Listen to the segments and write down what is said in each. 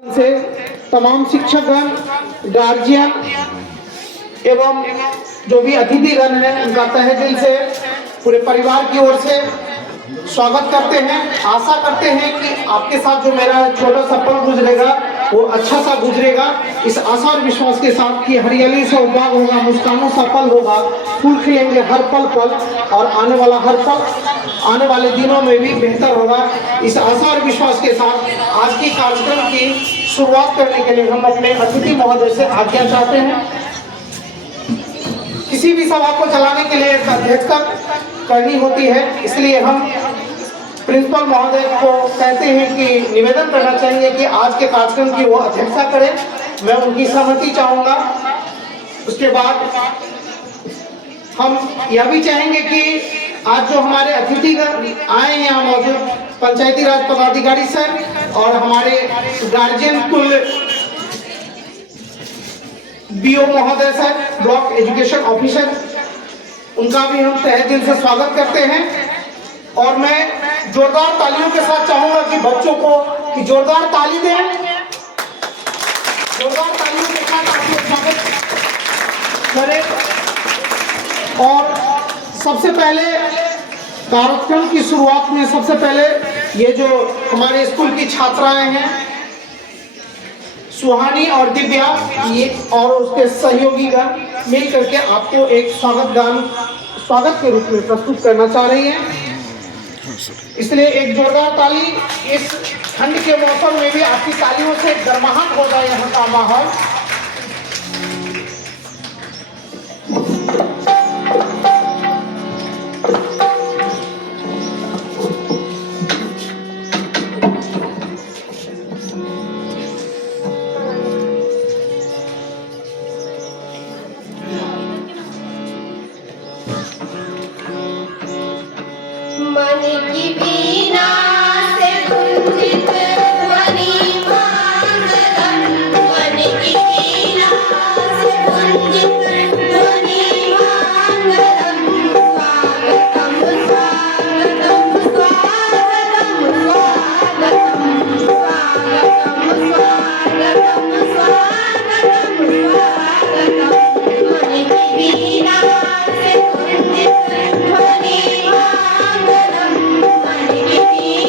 से तमाम शिक्षकगण, गार्जियन एवं जो भी अतिथिगण हैं उनका तहे दिल से पूरे परिवार की ओर से स्वागत करते हैं। आशा करते हैं कि आपके साथ जो मेरा छोटा सा पल गुजरेगा वो अच्छा सा गुजरेगा। इस आशा और विश्वास के साथ कि हरियाली से उपभाग होगा, मुस्कानों सा पल होगा, फूल खिलेंगे हर पल पल और आने वाला हर पल आने वाले दिनों में भी बेहतर होगा। इस आशा और विश्वास के साथ आज की कार्यक्रम की शुरुआत करने के लिए हम अपने अतिथि महोदय से आज्ञा चाहते हैं। किसी भी सभा को चलाने के लिए अध्यक्षता करनी होती है, इसलिए हम प्रिंसिपल महोदय को कहते हैं कि निवेदन करना चाहेंगे कि आज के कार्यक्रम की वो अध्यक्षता करें। मैं उनकी सहमति चाहूँगा। उसके बाद हम यह भी चाहेंगे कि आज जो हमारे अतिथिगण आए हैं यहाँ मौजूद, पंचायती राज पदाधिकारी सर और हमारे गार्जियन कुल बीओ महोदय सर, ब्लॉक एजुकेशन ऑफिसर, उनका भी हम तहे दिल से स्वागत करते हैं। और मैं जोरदार तालियों के साथ चाहूंगा कि बच्चों को कि जोरदार ताली दें, जोरदार तालियों के साथ आपको स्वागत करें। और सबसे पहले कार्यक्रम की शुरुआत में सबसे पहले ये जो हमारे स्कूल की छात्राएं हैं सुहानी और दिव्या, ये और उसके सहयोगीगण मिल करके आपको एक स्वागत के रूप में प्रस्तुत करना चाह रही हैं। इसलिए एक जोरदार ताली। इस ठंड के मौसम में भी आपकी तालियों से गर्माहट हो जाए यहाँ का माहौल। मन की वीणा से गुंजित ध्वनि मांगलम, मन की वीणा से गुंजित ध्वनि मांगलम। स्वागतम स्वागतम स्वागतम स्वागतम स्वागतम स्वागतम स्वागतम स्वागतम। मन की वीणा से गुंजित ध्वनि मांगलम, मन की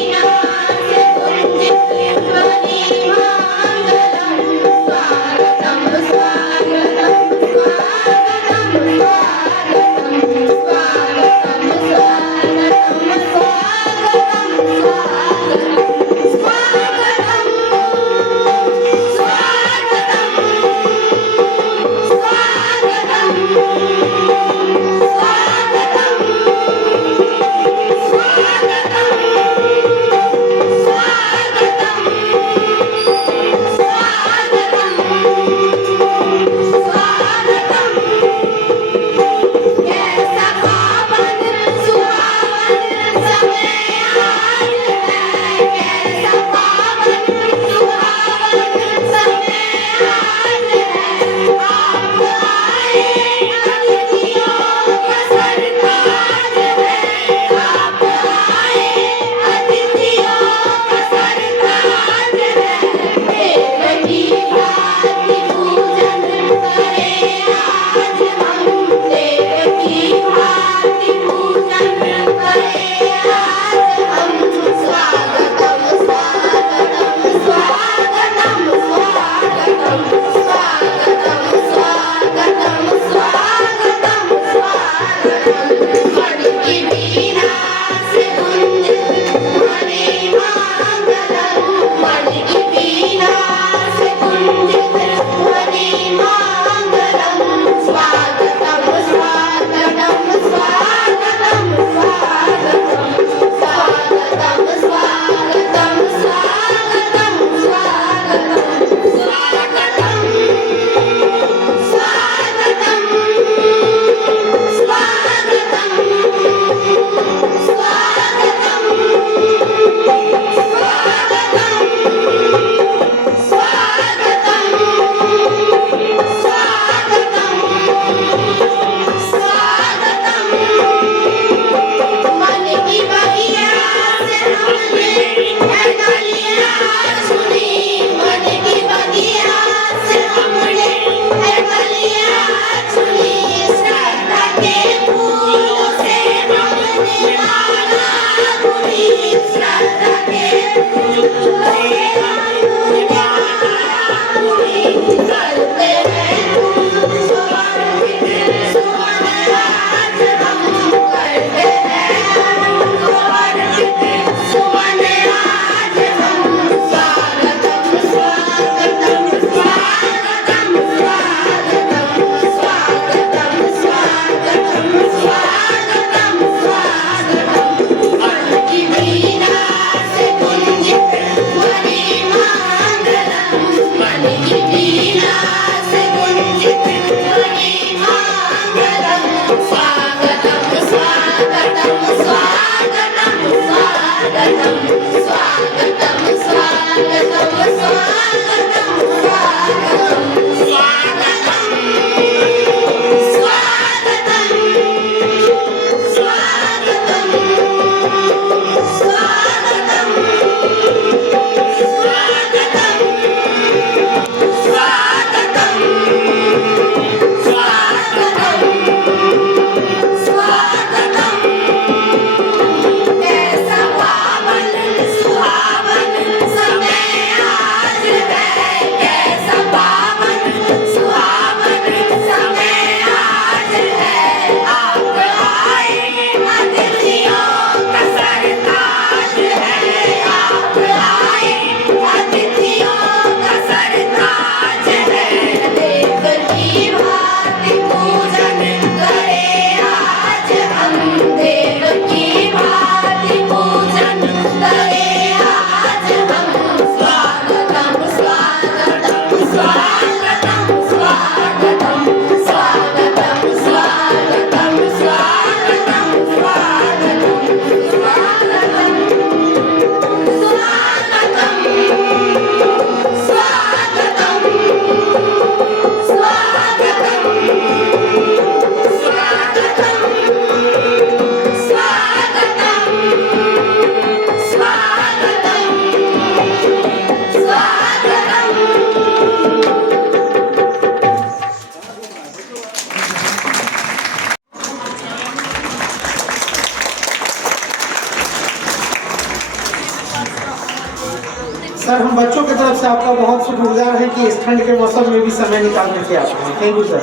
सर, हम बच्चों की तरफ से आपका बहुत शुक्रगुजार हैं कि इस ठंड के मौसम में भी समय निकालने के आते हैं। Thank you sir.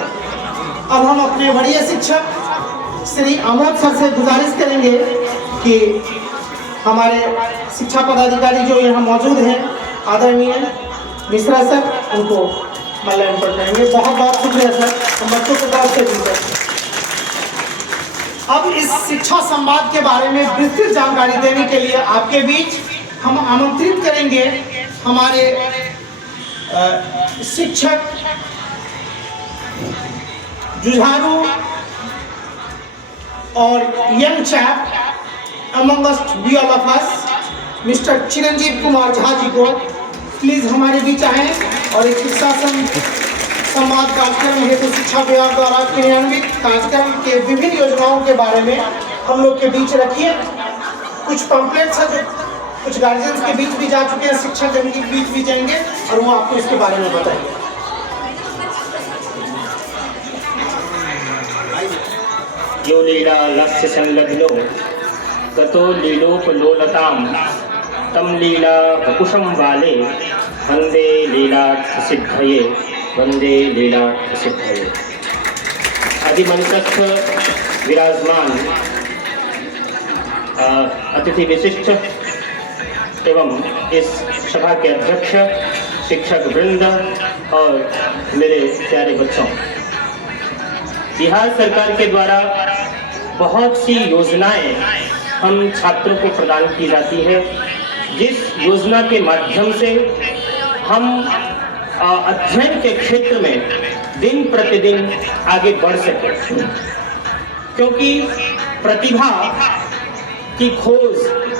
अब हम अपने वरीय शिक्षक श्री आमोद सर से गुजारिश करेंगे कि हमारे शिक्षा पदाधिकारी जो यहाँ मौजूद हैं आदरणीय मिश्रा सर, उनको माल्यार्पण करेंगे। बहुत बहुत शुक्रिया सर, हम बच्चों की तरफ से भी सर। अब इस शिक्षा संवाद के बारे में विस्तृत जानकारी देने के लिए आपके बीच हम आमंत्रित करेंगे हमारे शिक्षक, जुझारू और young chap among us we all of us, mister Chiranjeev Kumar Jha ji को प्लीज हमारे बीच आएं और एक शिक्षा संवाद कार्यक्रम हेतु शिक्षा विभाग द्वारा क्रियान्वित कार्यक्रम के विभिन्न योजनाओं के बारे में हम लोग के बीच रखिए। कुछ पम्पलेट्स हैं जो कुछ गार्जियंस के बीच भी जा चुके हैं, शिक्षक के बीच भी जाएंगे और वो आपको इसके बारे में बताएंगे। यो लीला लक्ष्य संलग्नो गतो लीलोपलोलताम तम लीला वकुशम वाले वंदे लीला सिद्धये वंदे लीला सिद्धये। अधिमंत्रस्थ विराजमान अतिथि विशिष्ट एवं इस सभा के अध्यक्ष, शिक्षक वृंद और मेरे प्यारे बच्चों, बिहार सरकार के द्वारा बहुत सी योजनाएं हम छात्रों को प्रदान की जाती है, जिस योजना के माध्यम से हम अध्ययन के क्षेत्र में दिन प्रतिदिन आगे बढ़ सकें, क्योंकि प्रतिभा की खोज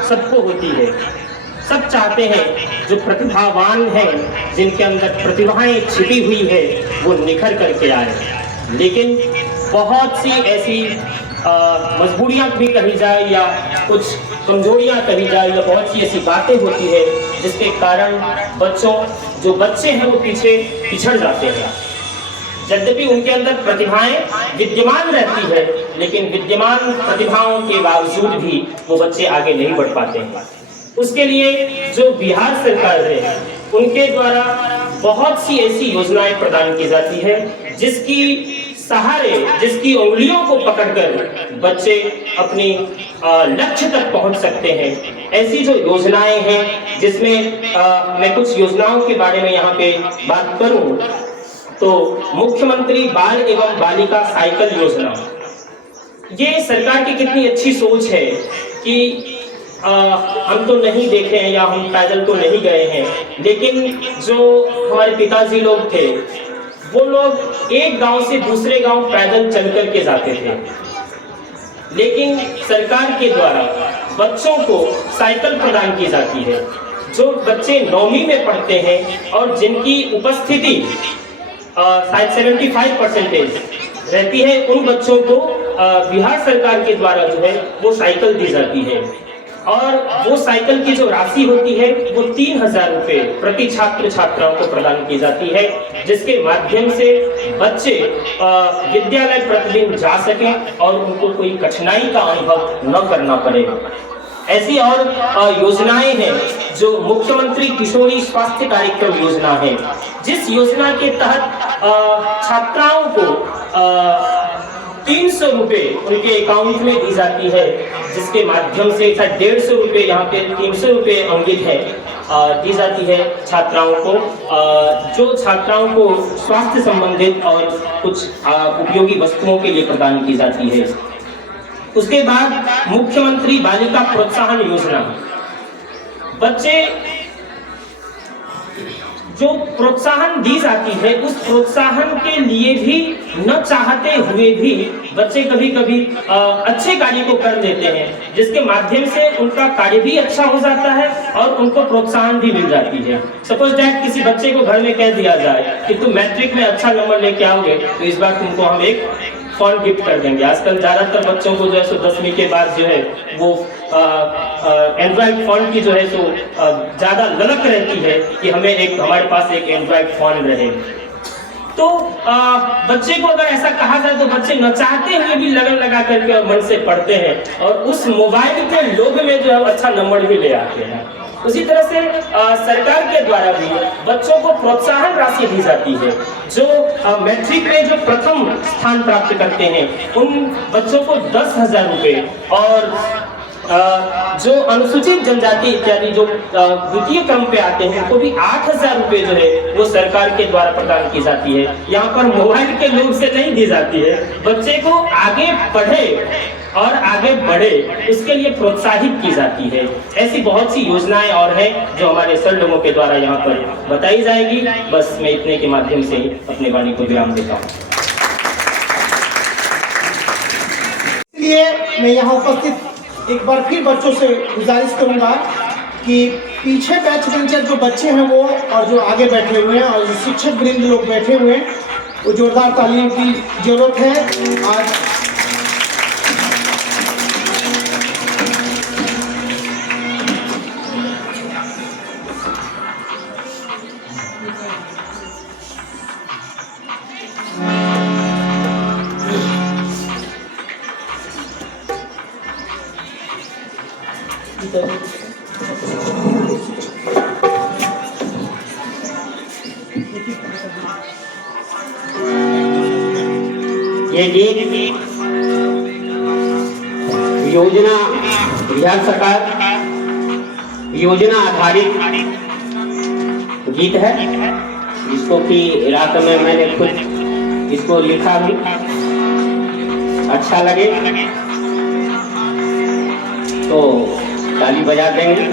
सबको होती है। सब चाहते हैं जो प्रतिभावान हैं, जिनके अंदर प्रतिभाएं छिपी हुई है, वो निखर करके आए। लेकिन बहुत सी ऐसी मजबूरियां भी कही जाए या कुछ कमजोरियां कही जाए या बहुत सी ऐसी बातें होती है जिसके कारण जो बच्चे हैं वो पीछे पिछड़ जाते हैं। यद्यपि उनके अंदर प्रतिभाएं विद्यमान रहती है, लेकिन विद्यमान प्रतिभाओं के बावजूद भी वो बच्चे आगे नहीं बढ़ पाते हैं। उसके लिए जो बिहार सरकार है, उनके द्वारा बहुत सी ऐसी योजनाएं प्रदान की जाती है जिसकी सहारे, जिसकी उंगलियों को पकड़कर बच्चे अपनी लक्ष्य तक पहुंच सकते हैं। ऐसी जो योजनाएं हैं, जिसमें मैं कुछ योजनाओं के बारे में यहाँ पे बात करूं तो मुख्यमंत्री बाल एवं बालिका साइकिल योजना, ये सरकार की कितनी अच्छी सोच है कि हम तो नहीं देखे हैं या हम पैदल तो नहीं गए हैं, लेकिन जो हमारे पिताजी लोग थे, वो लोग एक गांव से दूसरे गांव पैदल चल कर के जाते थे। लेकिन सरकार के द्वारा बच्चों को साइकिल प्रदान की जाती है। जो बच्चे 9वीं में पढ़ते हैं और जिनकी उपस्थिति शायद 75% रहती है, उन बच्चों को बिहार सरकार के द्वारा जो है वो साइकिल दी जाती है। और वो साइकिल की जो राशि होती है वो 3000 रुपये प्रति छात्र छात्राओं को प्रदान की जाती है, जिसके माध्यम से बच्चे विद्यालय प्रतिदिन जा सकें और उनको कोई कठिनाई का अनुभव न करना पड़े। ऐसी और योजनाएं हैं जो मुख्यमंत्री किशोरी स्वास्थ्य कार्यक्रम योजना है, जिस योजना के तहत छात्राओं को 300 रुपये उनके अकाउंट में दी जाती है, जिसके माध्यम से 150 रुपये, यहाँ पे 300 रुपये अंकित है, दी जाती है छात्राओं को, जो छात्राओं को स्वास्थ्य संबंधित और कुछ उपयोगी वस्तुओं के लिए प्रदान की जाती है। उसके बाद मुख्यमंत्री बालिका प्रोत्साहन योजना, बच्चे जो प्रोत्साहन दी जाती है उस प्रोत्साहन के लिए भी न चाहते हुए भी बच्चे कभी कभी अच्छे कार्य को कर देते हैं, जिसके माध्यम से उनका कार्य भी अच्छा हो जाता है और उनको प्रोत्साहन भी मिल जाती है। सपोज दैट किसी बच्चे को घर में कह दिया जाए कि तुम मैट्रिक में अच्छा नंबर लेके आओगे तो इस बार तुमको हम एक फोन गिफ्ट कर देंगे। आजकल ज्यादातर बच्चों को जो है सो 10वीं के बाद जो है वो एंड्रॉइड फोन की जो है सो ज्यादा ललक रहती है कि हमारे पास एक एंड्रॉइड फोन रहे। तो बच्चे को अगर ऐसा कहा जाए तो बच्चे न चाहते हुए भी लगन लगा करके मन से पढ़ते हैं और उस मोबाइल के लोभ में जो है अच्छा नंबर भी ले आते हैं। उसी तरह से सरकार के द्वारा भी बच्चों को प्रोत्साहन राशि दी जाती है। जो मैट्रिक में जो प्रथम स्थान प्राप्त करते हैं उन बच्चों को 10,000 रुपये और जो अनुसूचित जनजाति इत्यादि जो द्वितीय क्रम पे आते हैं उनको भी 8,000 रुपये जो है वो सरकार के द्वारा प्रदान की जाती है। यहाँ पर मोबाइल के लोभ से नहीं दी जाती है, बच्चे को आगे पढ़े और आगे बढ़े उसके लिए प्रोत्साहित की जाती है। ऐसी बहुत सी योजनाएं और हैं जो हमारे सर लोगों के द्वारा यहाँ पर बताई जाएगी। बस मैं इतने के माध्यम से ही अपने वाणी को विराम देता हूँ। इसलिए मैं यहाँ उपस्थित एक बार फिर बच्चों से गुजारिश करूंगा कि पीछे बैच बेंचर जो बच्चे हैं वो और जो आगे बैठे हुए हैं और जो शिक्षक वृंद लोग बैठे हुए हैं वो जोरदार तालियों की जरूरत है। आज ये गीत योजना बिहार सरकार योजना आधारित गीत है, जिसको कि रात में मैंने खुद इसको लिखा भी, अच्छा लगे तो ताली बजा देंगे।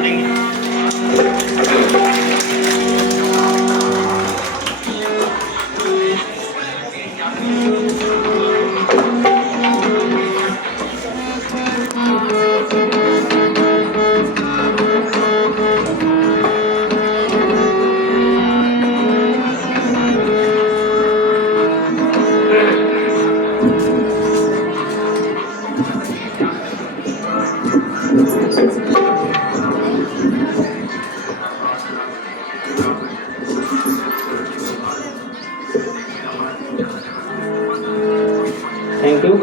Thank you.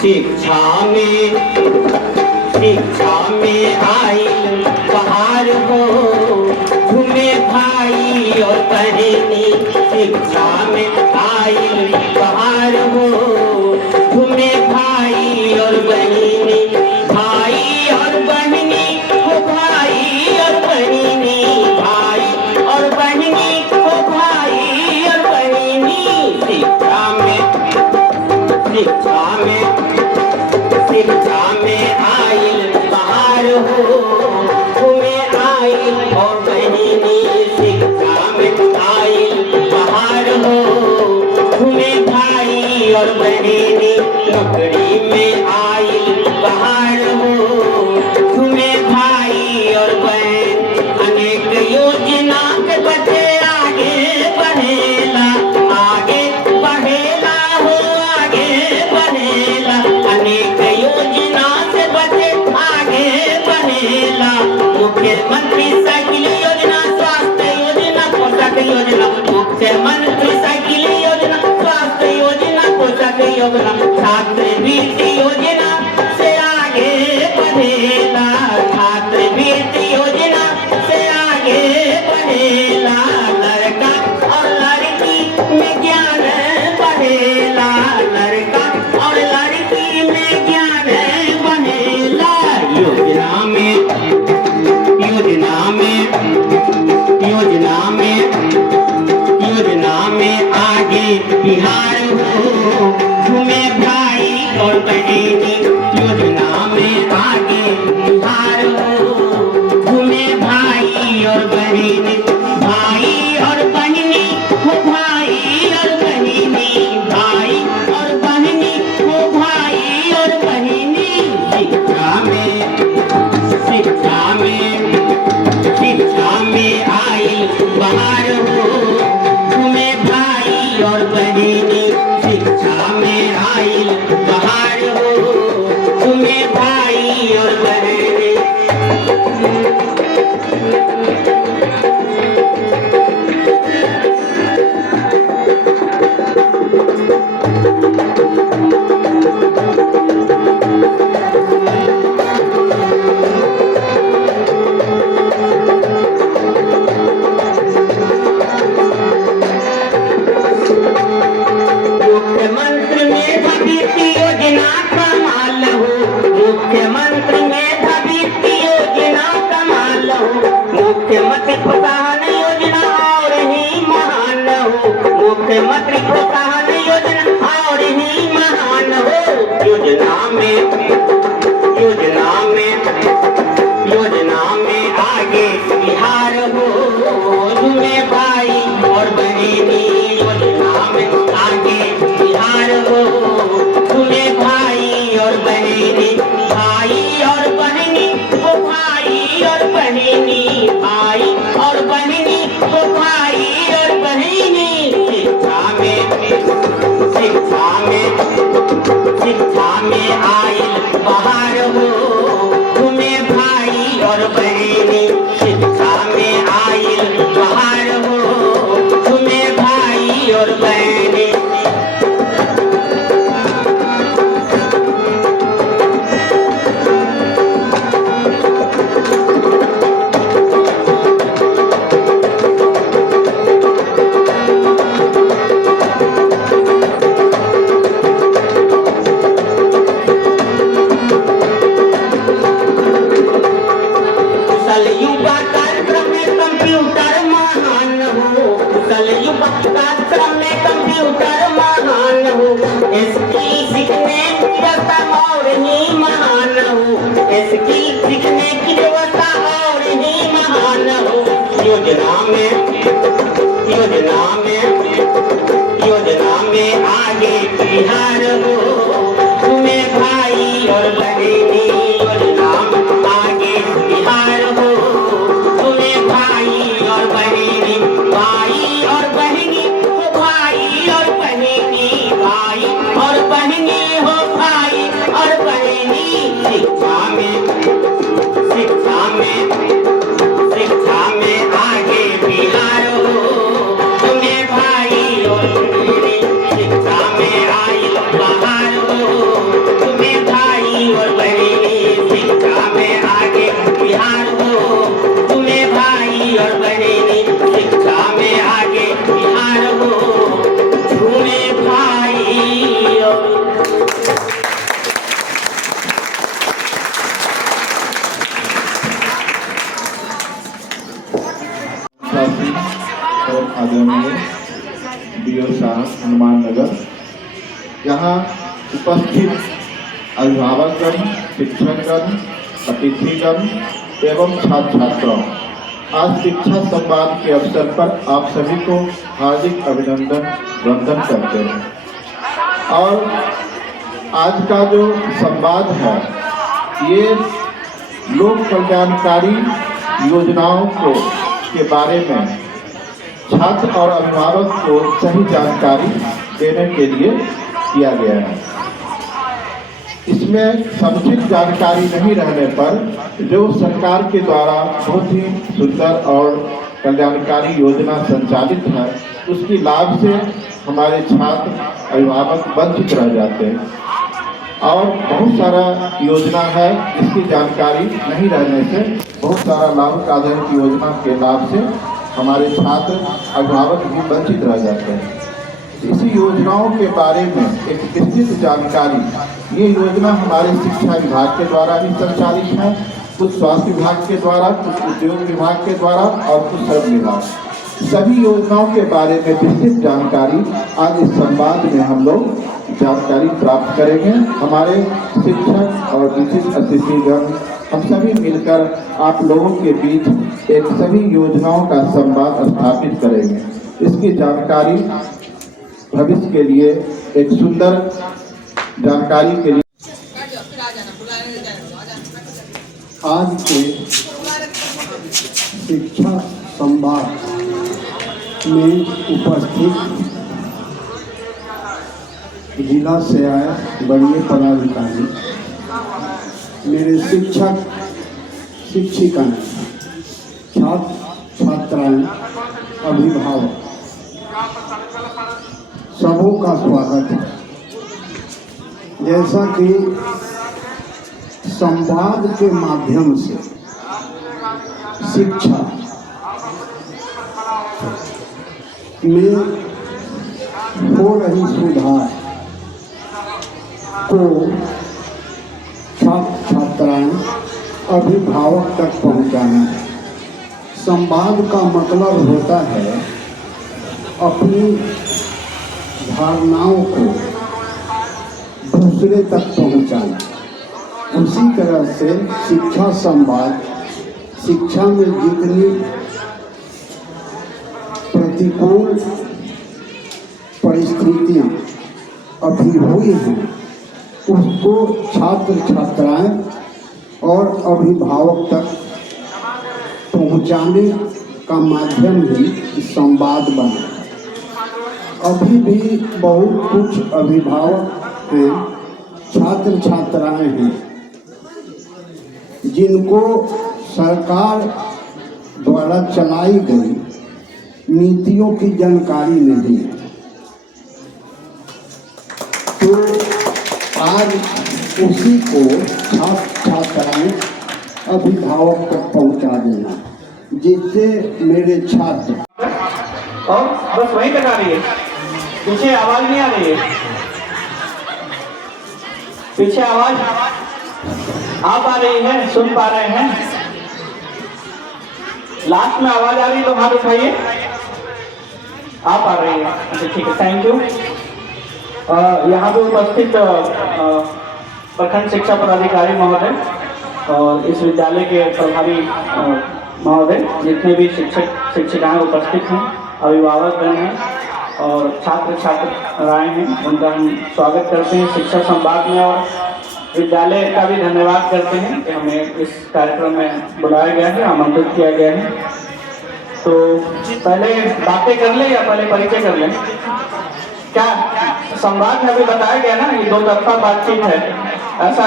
शिक्षा में आई बहार हो, घूमे भाई और बहनी। शिक्षा में आई बहार हो, घूमे भाई और बहनी। भाई और बहनी हो, भाई और बहनी। भाई और बहनी हो, भाई और बहनी। शिक्षा में आइल बहार हो, तुम्हें आइल और बहनी। तुम्हें भाई और बहनी नौकरी में आइल बहार हो। तुम्हें भाई और बहन अनेक योजना के बच्चे आगे बढ़ेला, आगे बढ़ेला हो, आगे बढ़ेला। अनेक योजना से बच्चे आगे बढ़ेला। मुख्यमंत्री साइकिल योजना, स्वास्थ्य योजना, पोषक योजना। मुख्यमंत्री साइकिल योजना, स्वास्थ्य योजना, पोषक योजना। छात्रवृत्ति योजना से आगे बढ़ेला, छात्रवृत्ति योजना से आगे बढ़ेला। लड़का और लड़की में ज्ञान बढ़ेला, लड़का और लड़की में ज्ञान बढ़ेला। योजना में योजना में योजना में योजना में आगे बिहार हो। तुम्हें भाई और बहनी योजना में आगे बिहार हो। तुम्हें भाई और बहनी, भाई और बहनी हो, भाई और बहनी, भाई और बहनी हो, भाई और बहनी। शिक्षा में शिक्षा में शिक्षा में आई बाहर हो। तुम्हें भाई और बहनी शिक्षा में आई बाहर हो। तुम्हें भाई और बहनी मुख्यमंत्री मेधावी योजना कमाल हो। मुख्यमंत्री मेधावी योजना कमाल हो। मुख्यमंत्री प्रोत्साहन योजना और ही महान हो। मुख्यमंत्री प्रोत्साहन योजना और ही महान हो। योजना में योजना में योजना में आगे बिहार हो। तुम्हें भाई और बहनी योजना में आगे बिहार हो। तुम्हें भाई और बहनी, भाई और बहनी हो, भाई और बहनी, भाई और बहनी हो, भाई और बहनी। शिक्षा में शिक्षा में शिक्षा में आए बाहर हो। तुम्हें भाई और बहनी शिक्षा में आए बाहर हो। तुम्हें भाई और बहनी कुशल युवा कार्यक्रम में कंप्यूटर महान हो। कुशल युवा कार्यक्रम में कंप्यूटर महान हो। इसकी सीखने की व्यवस्था और ही महान हो। इसकी सीखने की व्यवस्था और ही महान हो। योजना में योजना में योजना में आगे बिहार हो। तुम्हें भाई और बहनी योजना में आगे बिहार हो। तुम्हें भाई और बहनी, भाई और बहनी हो, भाई और बहनी, भाई और बहनी हो, भाई और बहनी। शिक्षा में शिक्षा में शिक्षा में आगे बिहार हो। तुम्हें भाई और बहनी शिक्षा में आई बाहर हो। तुम्हें भाई और बहनी शिक्षा में आगे बिहार हो। तुम्हें भाई और बहनी शिक्षा में आगे बिहार हो। तुम्हें भाई और शासी और आदरणीय डीओ साहब हनुमान नगर, यहाँ उपस्थित अभिभावकगण, शिक्षकगण, अतिथिगण एवं छात्र छात्राओं, आज शिक्षा संवाद के अवसर पर आप सभी को हार्दिक अभिनंदन वंदन करते हैं। और आज का जो संवाद है ये लोक कल्याणकारी योजनाओं को के बारे में छात्र और अभिभावक को सही जानकारी देने के लिए किया गया है। इसमें समुचित जानकारी नहीं रहने पर जो सरकार के द्वारा बहुत ही सुंदर और कल्याणकारी योजना संचालित है उसकी लाभ से हमारे छात्र अभिभावक वंचित रह जाते हैं और बहुत सारा योजना है जिसकी जानकारी नहीं रहने से बहुत सारा लाभ आधारित योजना के लाभ से हमारे छात्र अभिभावक भी वंचित रह जाते हैं। इसी योजनाओं के बारे में एक विस्तृत जानकारी ये योजना हमारे शिक्षा विभाग के द्वारा भी संचालित है, कुछ स्वास्थ्य विभाग के द्वारा, कुछ उद्योग विभाग के द्वारा और कुछ सड़क विभाग। सभी योजनाओं के बारे में विस्तृत जानकारी आज इस संवाद में हम लोग जानकारी प्राप्त करेंगे। हमारे शिक्षक और विशिष्ट अतिथिगण हम सभी मिलकर आप लोगों के बीच एक सभी योजनाओं का संवाद स्थापित करेंगे। इसकी जानकारी भविष्य के लिए एक सुंदर जानकारी के लिए आज के शिक्षा संवाद में उपस्थित जिला से आए बड़े पदाधिकारी, मेरे शिक्षक शिक्षिकाएं, छात्र छात्राएं, अभिभावक सबों का स्वागत है। जैसा कि संवाद के माध्यम से शिक्षा में हो रही सुधार को छात्र छात्राएं अभिभावक तक पहुंचाना है। संवाद का मतलब होता है अपनी धारणाओं को दूसरे तक पहुंचाना। उसी तरह से शिक्षा संवाद, शिक्षा में जितनी प्रतिकूल परिस्थितियां अभी हुई हैं उसको छात्र छात्राएं और अभिभावक तक पहुंचाने का माध्यम ही संवाद बना। अभी भी बहुत कुछ अभिभावक हैं, छात्र छात्राएं हैं जिनको सरकार द्वारा चलाई गई नीतियों की जानकारी नहीं है। तो आज उसी को छात्र छात्राएं अभिभावक तक पहुंचा देना, जिससे मेरे छात्र और बस वहीं तक आ रही है, पीछे आवाज नहीं आ रही है। पीछे आवाज आप आ रही है, सुन पा रहे हैं? लास्ट में आवाज आ रही है तो हाथ उठाइए। आप आ रही है, अच्छा ठीक है, थैंक यू। यहाँ पे उपस्थित प्रखंड शिक्षा पदाधिकारी महोदय और इस विद्यालय के प्रभारी महोदय, जितने भी शिक्षक शिक्षिकाएं उपस्थित हैं, अभिभावकगण हैं और छात्र छात्राएं हैं, उनका हम स्वागत करते हैं शिक्षा संवाद में और विद्यालय का भी धन्यवाद करते हैं कि हमें इस कार्यक्रम में बुलाया गया है, आमंत्रित किया गया है। तो पहले बातें कर लें या पहले परिचय कर लें? क्या संवाद में अभी बताया गया ना, ये दो तरफा बातचीत है, ऐसा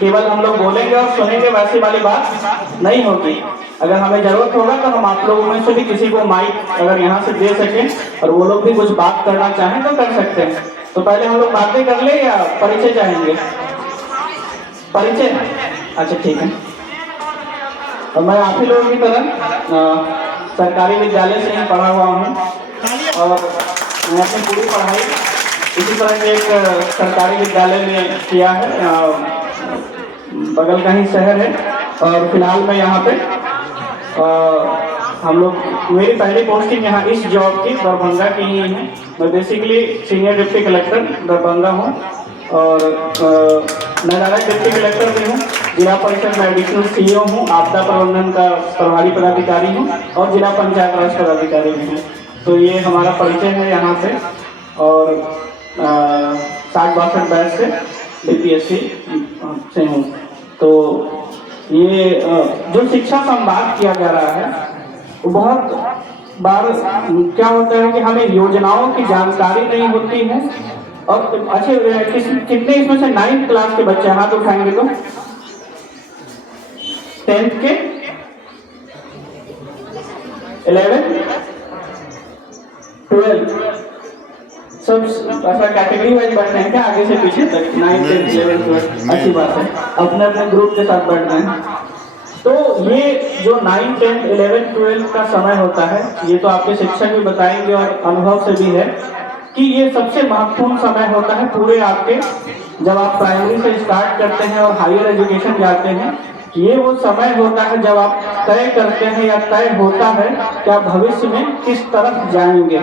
केवल हम लोग बोलेंगे और सुनेंगे वैसी वाली बात नहीं होगी। अगर हमें जरूरत होगा तो हम आप लोगों में से भी किसी को माइक अगर यहाँ से दे सकें और वो लोग भी कुछ बात करना चाहें तो कर सकते हैं। तो पहले हम लोग बातें कर ले या परिचय चाहेंगे? परिचय, अच्छा ठीक है। और मैं आप ही लोगों की तरह सरकारी विद्यालय से ही पढ़ा हुआ हूँ और मैं अपनी पूरी पढ़ाई इसी तरह के एक सरकारी विद्यालय में किया है, बगल का ही शहर है। और फिलहाल मैं यहाँ पे हम लोग, मेरी पहली पोस्टिंग यहाँ इस जॉब की दरभंगा की ही है। मैं basically senior deputy collector Darbhanga हूँ और मैं डायरेक्ट डिप्टी कलेक्टर भी हूँ। जिला परिषद में एडिशनल सीईओ हूँ, आपदा प्रबंधन का प्रभारी पदाधिकारी हूँ और जिला पंचायत राज पदाधिकारी भी हूँ। तो ये हमारा परिचय है यहाँ पे। और 62 बैच से बीपीएससी से हूँ। तो ये जो शिक्षा संवाद किया जा रहा है वो बहुत बार क्या होता है कि हमें योजनाओं की जानकारी नहीं होती है। और अच्छे कितने इसमें से 9th क्लास के बच्चे हाथ उठाएंगे तो 10th के 11 12 सब ऐसा कैटेगरी वाइज बढ़ रहे हैं क्या आगे से पीछे तक 9 10 11 12 अच्छी बात है अपने अपने ग्रुप के साथ बढ़ रहे हैं। तो ये जो 9 10 11 12 का समय होता है ये तो आपके शिक्षक भी बताएंगे और अनुभव से भी है कि ये सबसे महत्वपूर्ण समय होता है पूरे आपके जब आप प्राइमरी से स्टार्ट करते हैं और हायर एजुकेशन जाते हैं। ये वो समय होता है जब आप तय करते हैं या तय होता है कि आप भविष्य में किस तरफ जाएंगे।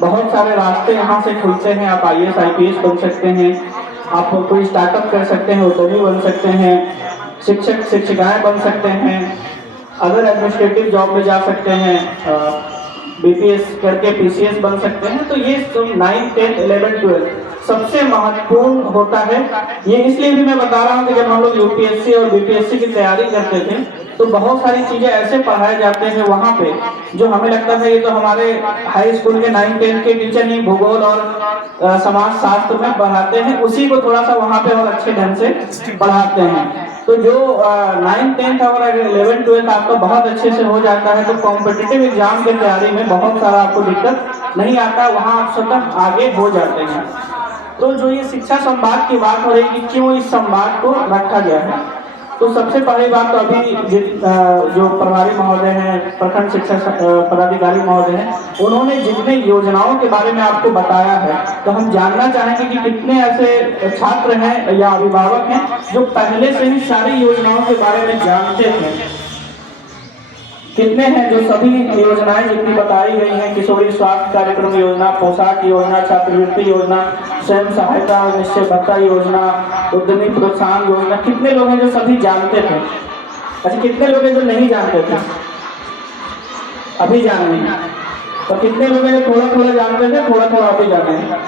बहुत सारे रास्ते यहाँ से खुलते हैं। आप IAS IPS बन सकते हैं, आप कोई स्टार्टअप कर सकते हैं, उद्यमी बन सकते हैं, शिक्षक शिक्षिकाएं बन सकते हैं, अदर एडमिनिस्ट्रेटिव जॉब में जा सकते हैं, BPS करके PCS बन सकते हैं। तो ये सब 9 10 11 12 सबसे महत्वपूर्ण होता है। ये इसलिए भी मैं बता रहा हूँ कि जब हम लोग UPSC और BPSC की तैयारी करते थे तो बहुत सारी चीज़ें ऐसे पढ़ाए जाते हैं वहाँ पे जो हमें लगता था ये तो हमारे हाई स्कूल के 9 10 के टीचर ही भूगोल और समाज शास्त्र में पढ़ाते हैं, उसी को थोड़ा सा वहाँ पे और अच्छे ढंग से पढ़ाते हैं। तो जो 9 10 और 11 12 आपका बहुत अच्छे से हो जाता है तो कॉम्पिटिटिव एग्जाम की तैयारी में बहुत सारा आपको दिक्कत नहीं आता, वहाँ आप स्वतः आगे हो जाते हैं। तो जो ये शिक्षा संवाद की बात हो रही है कि क्यों इस संवाद को रखा गया है, तो सबसे पहली बात तो अभी जो प्रभारी महोदय हैं, प्रखंड शिक्षा पदाधिकारी महोदय हैं, उन्होंने जितने योजनाओं के बारे में आपको बताया है तो हम जानना चाहेंगे कि कितने ऐसे छात्र हैं या अभिभावक हैं जो पहले से ही सारी योजनाओं के बारे में जानते थे। कितने हैं जो सभी योजनाएं जितनी बताई गई हैं, किशोरी स्वास्थ्य कार्यक्रम योजना, पोशाक योजना, छात्रवृत्ति योजना, स्वयं सहायता और निश्चय भत्ता योजना, उद्यमी प्रोत्साहन योजना, कितने लोग हैं जो सभी जानते थे? अच्छा, कितने लोग हैं जो नहीं जानते थे? अभी जाने हैं। तो कितने लोग हैं जो थोड़ा थोड़ा जानते थे, थोड़ा थोड़ा अभी जाने हैं?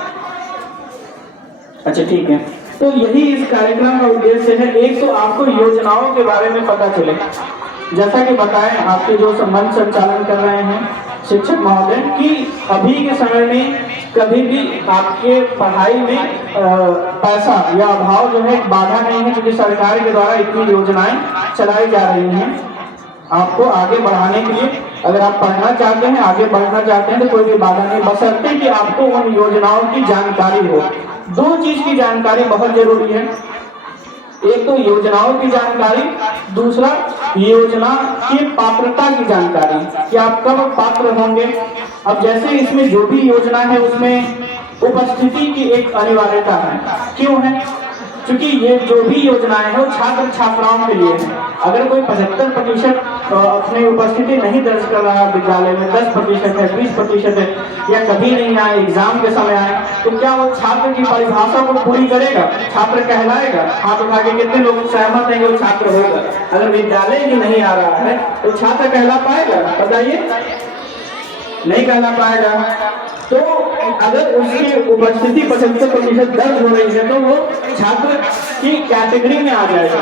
अच्छा, ठीक है। तो यही इस कार्यक्रम का उद्देश्य है। एक तो आपको योजनाओं के बारे में पता चले, जैसा कि बताएं आपके जो मंच संचालन कर रहे हैं शिक्षक महोदय कि अभी के समय में कभी भी आपके पढ़ाई में पैसा या अभाव जो है बाधा नहीं है, क्योंकि सरकार के द्वारा इतनी योजनाएं चलाई जा रही हैं आपको आगे बढ़ाने के लिए। अगर आप पढ़ना चाहते हैं, आगे बढ़ना चाहते हैं तो कोई भी बाधा नहीं, बशर्ते कि आपको उन योजनाओं की जानकारी हो। दो चीज की जानकारी बहुत जरूरी है, एक तो योजनाओं की जानकारी, दूसरा योजना की पात्रता की जानकारी कि आप कब पात्र होंगे। अब जैसे इसमें जो भी योजना है उसमें उपस्थिति की एक अनिवार्यता है। क्यों है? क्योंकि ये जो भी योजनाएं हैं वो छात्र छात्राओं के लिए है। अगर कोई 75% अपनी उपस्थिति नहीं दर्ज कर रहा है विद्यालय में, 10% है, 20% है, या कभी नहीं आए, एग्जाम के समय आए, तो क्या वो छात्र की परिभाषा को पूरी करेगा? छात्र कहलाएगा? हाथ उठा के कितने लोग सहमत हैं कि वो छात्र होगा? अगर विद्यालय ही नहीं आ रहा है तो छात्र कहला पाएगा? बताइए, नहीं कहला पाएगा। तो अगर उसकी उपस्थिति 75% दर्ज हो रही है तो वो छात्र की कैटेगरी में आ जाएगा,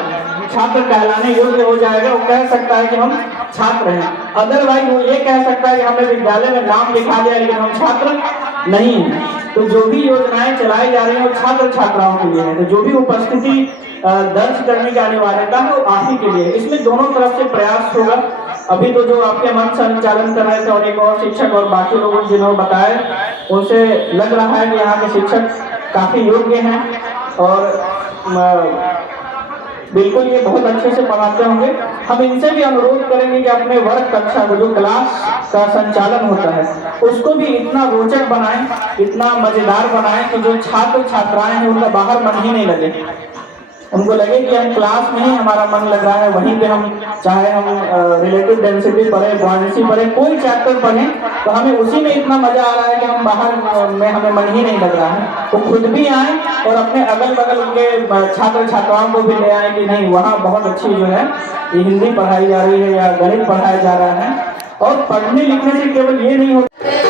छात्र कहलाने योग्य हो जाएगा। वो कह सकता है कि हम छात्र हैं। अदरवाइज वो ये कह सकता है कि हमने विद्यालय में नाम लिखा दिया लेकिन हम छात्र नहीं हैं। तो जो भी योजनाएं चलाई जा रही हैं वो छात्र छात्राओं के लिए है। तो जो भी उपस्थिति दर्ज करने की अनिवार्यता है वो आप ही के लिए है। इसमें दोनों तरफ से प्रयास होगा। अभी तो जो आपके मंच संचालन कर रहे थे और एक और शिक्षक और बाकी लोगों जिन्होंने बताया, उनसे लग रहा है कि यहाँ के शिक्षक काफी योग्य हैं और बिल्कुल ये बहुत अच्छे से पढ़ाते होंगे। हम इनसे भी अनुरोध करेंगे कि अपने वर्ग कक्षा को, जो क्लास का संचालन होता है, उसको भी इतना रोचक बनाएं, इतना मजेदार बनाएं कि जो छात्र छात्राएं हैं उनका बाहर मन ही नहीं लगे, उनको लगे कि हम क्लास में ही हमारा मन लग रहा है, वहीं पे हम चाहे हम रिलेटिव डेंसिटी पढ़े, बुआयंसी पढ़े, कोई चैप्टर पढ़े तो हमें उसी में इतना मजा आ रहा है कि हम बाहर में हमें मन ही नहीं लग रहा है। वो खुद भी आए और अपने अगल बगल के छात्र छात्राओं को भी ले आए कि नहीं, वहाँ बहुत अच्छी जो है ये हिंदी पढ़ाई जा रही है या गणित पढ़ाया जा रहा है। और पढ़ने लिखने से केवल ये नहीं होता